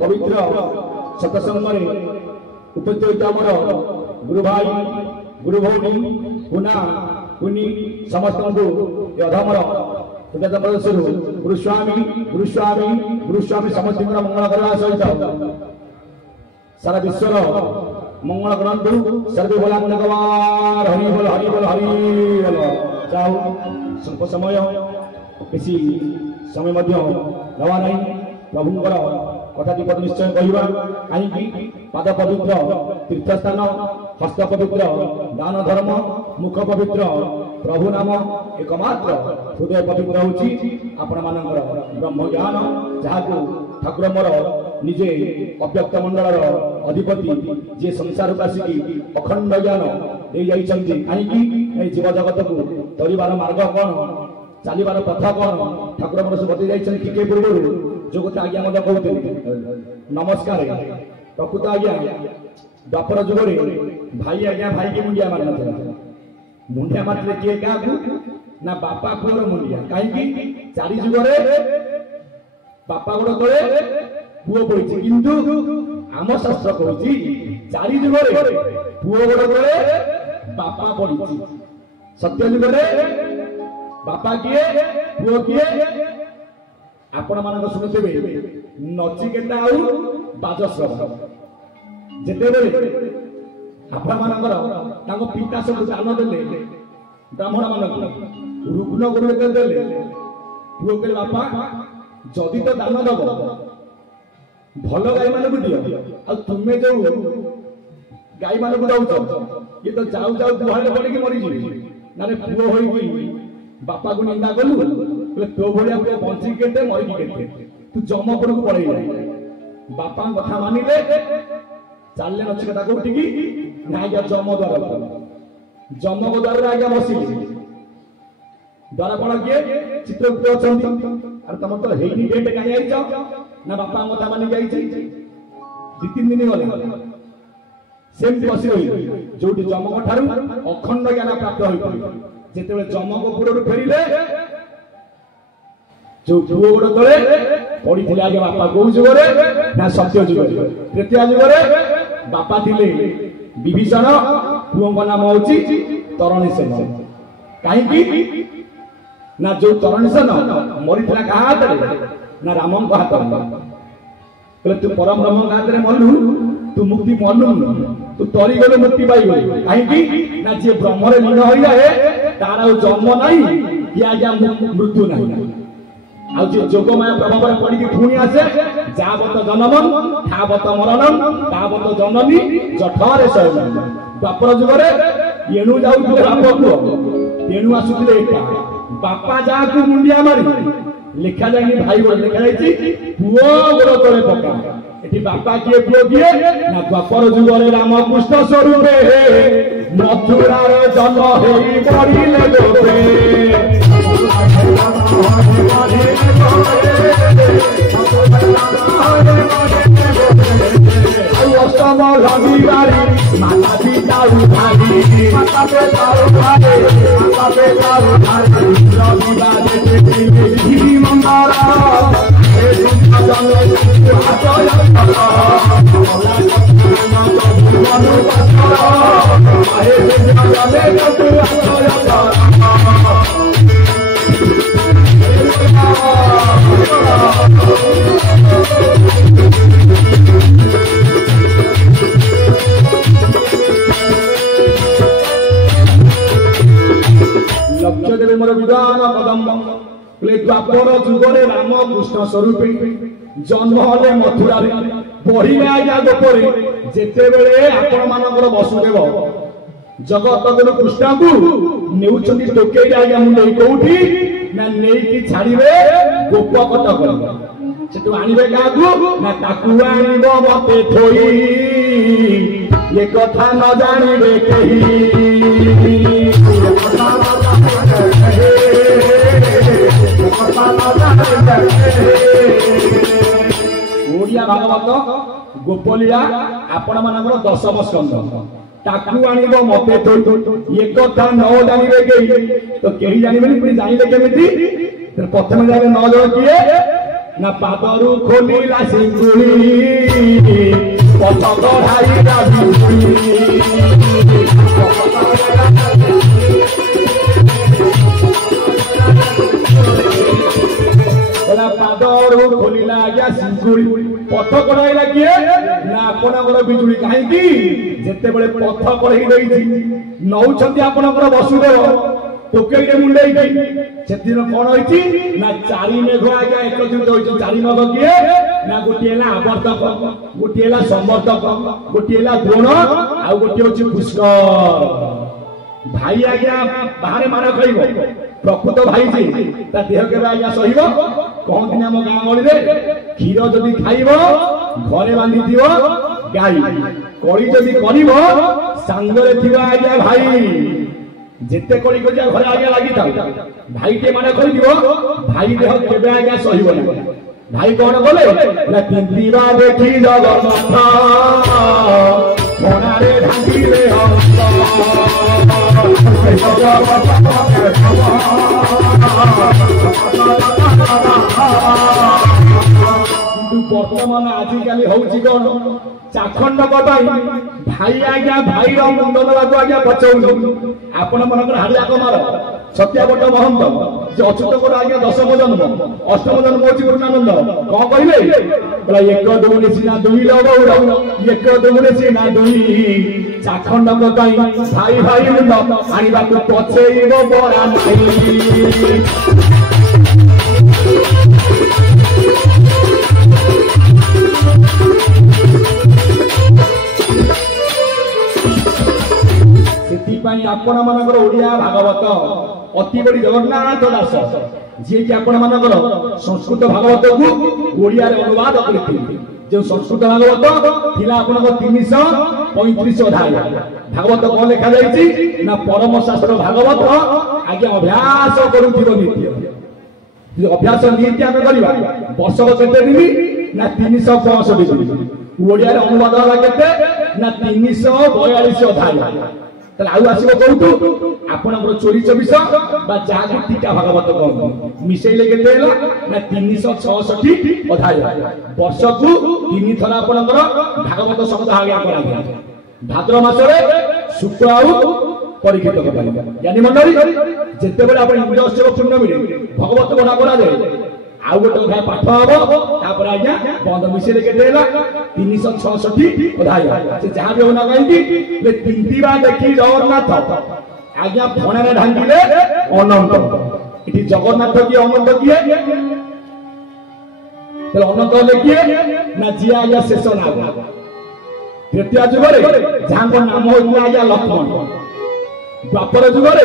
पवित्र सत्संग उपस्थित आमर गुरु भाई गुरु भौणी पुना पुनी समस्त अधमर गुरुस्वामी गुरुस्वामी गुरुस्वामी समस्त मंगल करने सहित सारा विश्व मंगल करंतु सर्वे भला भगवान हरि बोल हरि बोल हरि बोल। जाओ स्वल्प समय बेसी समय नवा नहीं प्रभुंकर कथा दीपद निश्चय कहवा कहीं पाद पवित्र तीर्थस्थान हस्त पवित्र दान धर्म मुख पवित्र प्रभु नाम एकमात्र हृदय पवित्र होची आपण मानकर ब्रह्म ज्ञान जहाँ ठाकुर मोर निजे अव्यक्त मंडल अधिपति जे संसार आसिकी अखंड ज्ञान दे जाइछन्ति कहीं जीव जगत को तरिबार मार्ग कौन चलिबार पथ कौन ठाकुर मोर से बतई जाइछन्ति के पूर्व जो कथा आज्ञा मत कहते नमस्कार प्रकृत आज्ञा द्वापर जुगरे भाई आज्ञा भाई के मुंडिया मार नथिला मुंडिया मारले किए क्या ना बापा पुअर मुंडिया कहीं चारि जुगरे बापा गोड़ तले पुओ पड़िछि किंतु आम शास्त्र कहछि चारि जुगरे पुओ गोड़ तले बापा पड़िछि सत्य जुगरे बापा किए पुओ किए आपण मानक शुणुवे नचिकेता आउ बाजस्रव जेतेबेले आपण मानकर ताको पिता सब दान देले ब्राह्मण मानक रुग्ण गुरु देले पुओ के बापा जदि तो दान दब भल गाई मानक दियो आ तुमे जो गाई मानक दउछ ये तो जाऊ जाऊ गुहाले पड़ी मरी जी नारे पुओ होई बापा को निंदा कलु तो भलिया पुओ बंची केते मरी केते तू जमपुर को पड़े बापा कथा मानिले चालले नचिकेता कोठी की ना या जम द्वार आज्ञा बसिले द्वारपाल किए चित्रगुप्त अछंती अरे तुम तो हेनी डेट कहीं आइछ ना बापा कथा मानि जाइछ 2-3 दिन गले सेमती बसी रही जो जमक ठारू अखंड ज्ञान प्राप्त होई जेते जमकपुर फेरिले जो पुओ गोड़ तले पड़ी आगे बापा कौ जुगरे ना सत्य जुगरे तृतीय जुगरे बापा थिले विभीषण पुओ नाम होची तरणीसेन कहीं ना जो तरणीसेन मरी क्या हाथ ना राम हाथ तू परम ब्रह्म हाथ में मलु तू मुक्ति मलु तू तरी गले मुक्ति पाइब कहीं ना जे ब्रह्मरे लीन हो जाए तार जन्म नहीं या मृत्यु नहीं आज जोग माया प्रभाव पड़ी पुणी आसे जावत जन्मम थावत मरणम तावत जननी जठरे शयनम द्वापर जुगरे एणु जाऊे बाप पुओ तेणु आसुले एका बापा जाकू मुंडिया मारी लिखा जाए भाई गोड़ लिखा जाए पुओ गोड़ तले पका एटी बापा किए पुओ किए ना द्वापर जुगरे रामकृष्ण स्वरूपे मथुरार जन्म होई पड़िले गोपे अष्टम रविवारी माता पिता उठारी रविवार लक्ष्य देवे मोर विद्वान कदम द्वापर जुगरे रामकृष्ण स्वरूपे जन्म हले मथुरा बढ़िले आज्ञा गोपरे जेते बेले आपण मानकर वसुदेव जगत गुरु कृष्ण को नेउछंती टोके आज्ञा मुंडे कोठी ना नेकी छाड़िबे गोप कटक सेतु आनिबे काकू ना ताकू आनिबो मते थोई ये कथा न जानिबे केही ओडिया भागवत गोपलीला आपण मानकर दशम स्कंद ताकू आनिबो मते थोई ये कथा न जानिबे केही तो केही जानिबेनी पुनी जानिबे केमिति तर प्रथम जाने न जण किए ना पादरू खोलिला सिंगुली पथ गढ़ाई राजुली पादरू खोलिला आज्ञा सिंगुली पथ गढ़ाइला किए ना आपणकर बिजुली कहीं जेते बेले पथ गढ़ाई रही नौछंती आपणकर वसुदेव टोकेटे मुंडे से दिन कौन होती ना चारि मेघ आज्ञा एकत्रित होती चारि मेघ किए ना गोटे आवर्तक गोटे समर्थक गोटे द्रोण आ गोटे हूँ पुष्कर भाई आज्ञा बाहर मार खाइब प्रकृत भाई जी ता देह के आज्ञा सहिब कहते आम गाँ गली क्षीर जदि खाइब घरे बांधि गाई कड़ी जदि कर सांगरे थी आज्ञा भाई जेते कड़ी कर घरे आज्ञा लगी था भाई टे माने कर भाई देह केबे आज्ञा सहिब ना भाई कौन गले तिंतीबा देखी जगन्नाथ कोणारे ढांगिले बर्तमान आजिकल हूँ चाखंड भाई आज्ञा भाई मुंडन बाबू आज्ञा बचाऊ आपण मनकर हाड़िया कमार सत्यावट महंत अच्युत आज्ञा दशम जन्म अष्टम जन्म हूँ पूर्णानंद कौन कहले बोला एक दौड़े सीना दुई लगौड़ एक दौड़े सीना दुई चाखंड भाई भाई मुंड आने को पचेब बड़ा नहीं आपण मानकर ओडिया भागवत अति बड़ी जगन्नाथ दास जी कि आपण मानकर संस्कृत भागवत को ओडिया रे अनुवाद करथिले जो संस्कृत भागवत थिला आपण 335 अध्याय भागवत को लिखा जाईची ना परम शास्त्र भागवत आगे अभ्यास करूथिबो नित्य अभ्यास नित्य आमे करिबा वर्ष केते दिन ना 365 दिन ओडिया रे अनुवाद होला केते ना 342 अध्याय तले आउ आसीबो कहतु आपनकर चोरी 24 बा जागु टीका भागवत कहू मिसेइले केते हैला ना 366 अध्याय वर्ष को 3 थरा आपनकर भागवत शब्द आज्ञा करा गया भाद्र मासरे शुक्ल आउ परीक्षित करबा यानी मंडली जेते बेले आपण इंद्रस्य पूर्णमी भगवत बना करा जाय आउ गोटे अध्याय पाठ हबो तापर आज्ञा बंद मिसेइले केते हैला 366 अध्याय से जहां भी होना कहीं ले तिंतीबा देखी जगन्नाथ आज्ञा फणारे ढांगिले अनंत इति जगन्नाथ की अनंत किए तो अनंत लेकिए ना जिया आज्ञा शेष नाग तृतीय जुगरे जहां को नाम होइला आज्ञा लक्ष्मण द्वापर जुगरे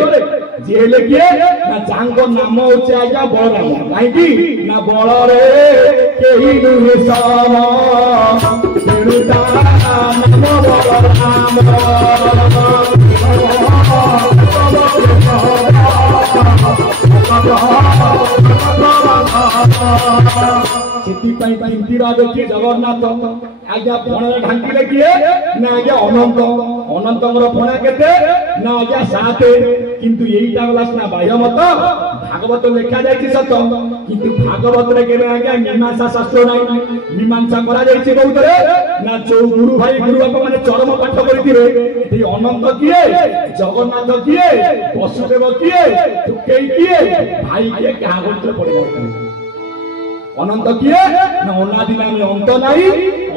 जी हेले किए ना जांको नाम होचे आज्ञा बलराम काईकी ना बल रे केही नुहे सम तेणुता नाम बलराम देखिए जगन्नाथ आज्ञा फण ढांकी किए ना आज्ञा अनंत अनंत फणा केते ना आज्ञा 7 किंतु एटा गला ना बाह्य मत भागवत लिखा जाय सत किंतु भागवत रे केने आज्ञा मीमांसा शास्त्र नाही मीमांसा करा जाय बहुत रे ना जो गुरु भाई गुरु बाप माने चरम पाठ करिथिरे एठी अनंत किए जगन्नाथ किए वसुदेव किए तुकेई किए भाई किए क्या गोत्र पड़े अनंत किए ना अनादि नाम अंत नाही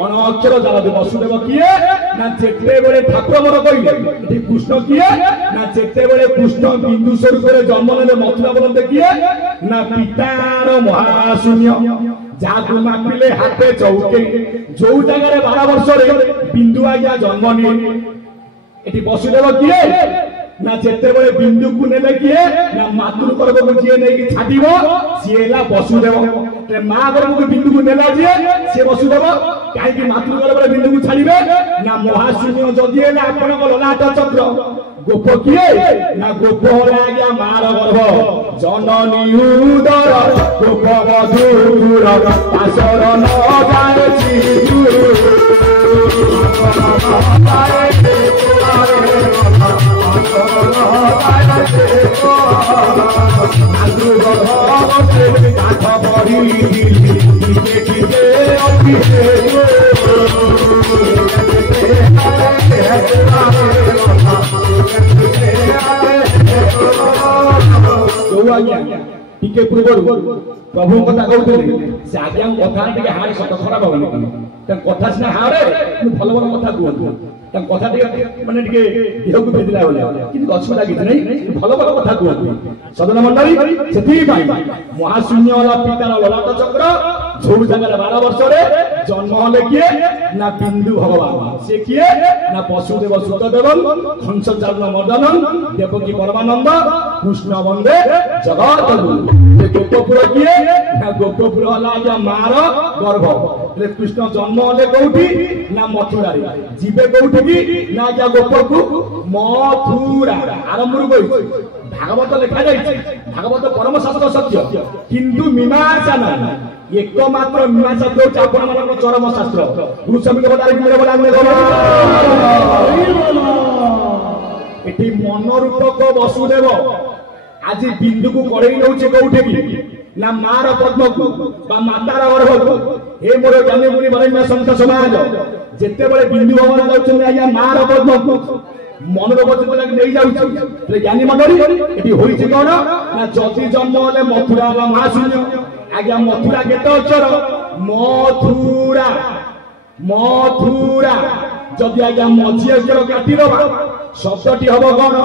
अन अक्षर जलद वसुदेव किए ना जेते बेले ठाकुर मोर कइले एठी कृष्ण किए ना जेते बेले कृष्ण बिंदु स्वरूप रे जन्म लेले मथुरा बोलते किए ना पितार महाशून्य जादू मापिले हाथे चौके जो जगह 12 वर्ष रे बिंदु आज्ञा जन्म निए एठी वसुदेव किए ना जेते बेले बिंदु को नेले किए ना मातृ गर्भ को जिए नै कि छाडिबो सिएला वसुदेव ते मां गर्भ को बिंदु को नेला जिए से वसुदेव काहे कि मातृ गर्भ रे बिंदु को छाडिबे ना महाशून्य जदि हेले आपण को ललाट चक्र गोप किए ना गोप होला गया मार गर्भ जननी उदर गोप मधुर पासर न टिके पूर्व प्रभु कथा कहते से आज्ञा कथा टिके हारे सत खराब होनी कथा सीना हारे भल भल कथा कहते कथा टिके माने टिके देह को भेदिला बोले किंतु असुविधा किछि नै भल भल कथा कहते सदन मंडली सेथि पाई महाशून्य वाला पितार ललाट चक्र जो जगह 12 वर्ष रे जन्म होले किए ना बिंदु भगवान से किए ना वसुदेव सुतदेव हंस चारण मर्दन देवकी परमानंद कृष्ण वंदे जगत गुरु गोपपुर किए ना गोपपुर वाला या मार गर्भ ले कृष्ण जन्म होले कोठी ना मथुरा रे जीवे कोठी की ना या गोपकु मथुरा आरंभ कोइ भागवत लिखा जाय भागवत परम शास्त्र सत्य किंतु मीमांसा ना एकमात्र मीमांसा तो आपण मानक चरम शास्त्र गुरु स्वामी को डायरेक्ट मेरे बोला एठी मन रूपक वसुदेव आज बिंदु को कड़ई नउचे कोठे की ना मार पद्म को बा मातार गर्भ को हे मोर ज्ञानी मुनि बरेण्य संत समाज जेते बेले बिंदु भवन जाउछन आया मार पद्म को मन रो बचत लग नै जाउछ ले ज्ञानी मंडली एठी होइছে कोन ना जति जन्म होले मथुरा ला महाशून्य आज्ञा मथुरा केते अक्षर मथुरा मथुरा जदि आज्ञा मझी अक्षर काटी दबा शब्दटी हबो कोन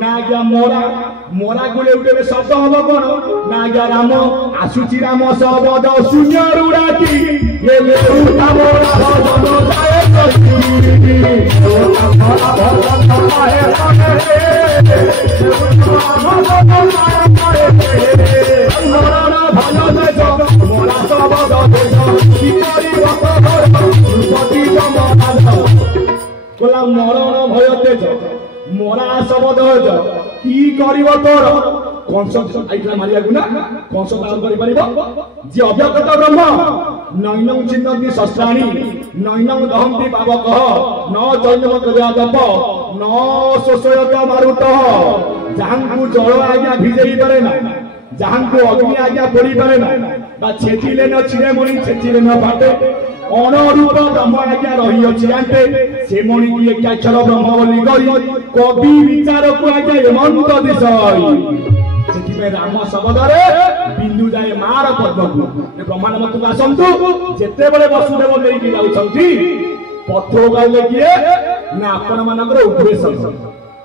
ना आज्ञा मोरा मोरा गुले उठे शब्द हबो कोन ना आज्ञा राम आसुची राम शब्द शून्य रुडाटी ये ले उठा मोरा भजन जाए कही मोरा शब्द की करी बोला मरण भय तेज मोरा शब्द की करिव तोर कंस आइला मारिया गुना कंस दान करि परिबो जे अव्यक्त ब्रह्म नैनं चिन्नति शस्त्राणि नैनं दहन्ति पावकः न चैनम तयादप न शोषयत मारुत जहांकु जल आज्ञा भिजेई पारे ना जहांकु अग्नि आज्ञा पड़ी पारे ना बा छेचिले न छिरे मणि छेचिले न फाटे अनरूप ब्रह्म आज्ञा रही अछि आंते से मणि की एक अक्षर ब्रह्म बोली गई कवि विचार को आज्ञा हेमंत दिशई सेति में राम शब्द रे बिंदु जाए मार पद्म को ब्रह्मांड मत आसंतु जेते बेले वसुदेव लेई की जाउछंती पथो गाले किए ना आपण मानकर उग्रेशन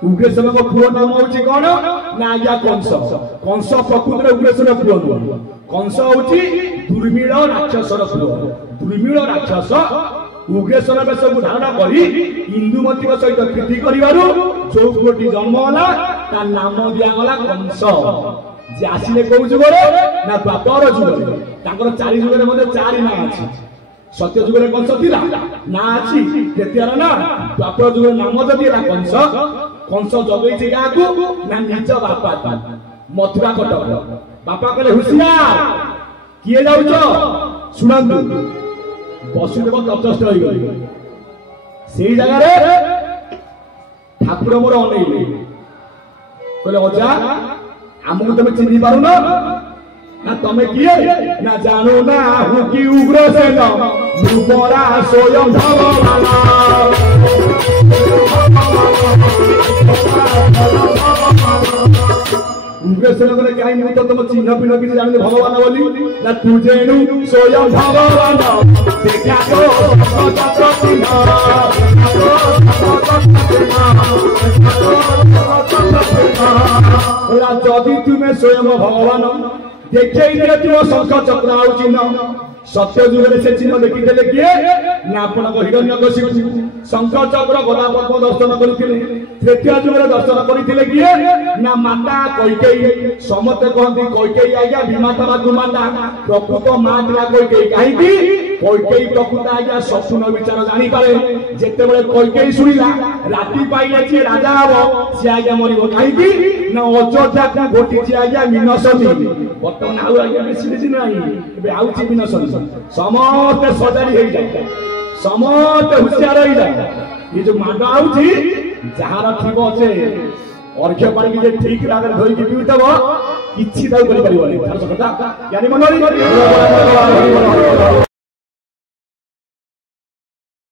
उग्रेशन को पुओ नाम होची कोन ना आज्ञा कंस कंस प्रकृति रे उग्रेशन पुओ कंस होची दुर्मिळ राक्षसर पुओ दुर्मिळ राक्षस उग्रेशन बेश को धारण करी इंदुमती सहित कृति करिवारु 64 जन्म होला ता नाम दिया गला कंस जे आसिले को जुगरे ना द्वापर जुगरे ताकर चारि जुगरे मध्ये चारि ना अछि सत्य जुगरे कंस थिला ना अछि तेतियार ना द्वापर जुगरे नाम जदि ला कंस कंस जगै छि गाकू ना निज बापा मथुरा कटक बापा कहले हुसियार किए जाउछो सुनंदु वसुदेव तटस्थ होई गले सेही जगह रे ठाकुर मोर अनेइले कहले अजा हमको तुम चिन्ह पारु ना तमे किए ना जानो ना हूँ कि उग्रसेन भूपरा स्वयं भगवान उग्रसेन कहले काई मु तो तुम चिन्ह पिन कि जाने भगवान बोली ना तू जेनु स्वयं भगवान देखा तो जदि तुम्हें स्वयं भगवान देखे तुम शंख चक्र आउ चिन्ह सत्य जुगे से चिन्ह देखी किए ना आपण हिरण्यकशिपु शंख चक्र गदा पद्म दर्शन करते तृतीय जुगे दर्शन करते किए ना माता कैकेयी समते कहती कैकेयी आज्ञा विमाता बाकुमाता प्रकृत माँ ଥିଲା कैकेयी कहीं कैकेयी प्रकृत आज्ञा स्वप्न विचार जानी पारे जेते बेले कैकेयी शुणिला राति पाइले जे राजा हबो से आज्ञा मरिबो कहीं ना अयोध्या को घोटी आज्ञा विनशनी बर्तमान आउ आज्ञा बेसी नहीं एबे आउची विनशनी समस्त सजारी हो जाए समस्त हुशियार हो जाए ये जो माड आउची जहार थिबो से अर्घ्य पानी जे ठीक रागर धोई कि पिउतबो किछि दाउ करि परिबो नै तार कथा ज्ञानी मनोरी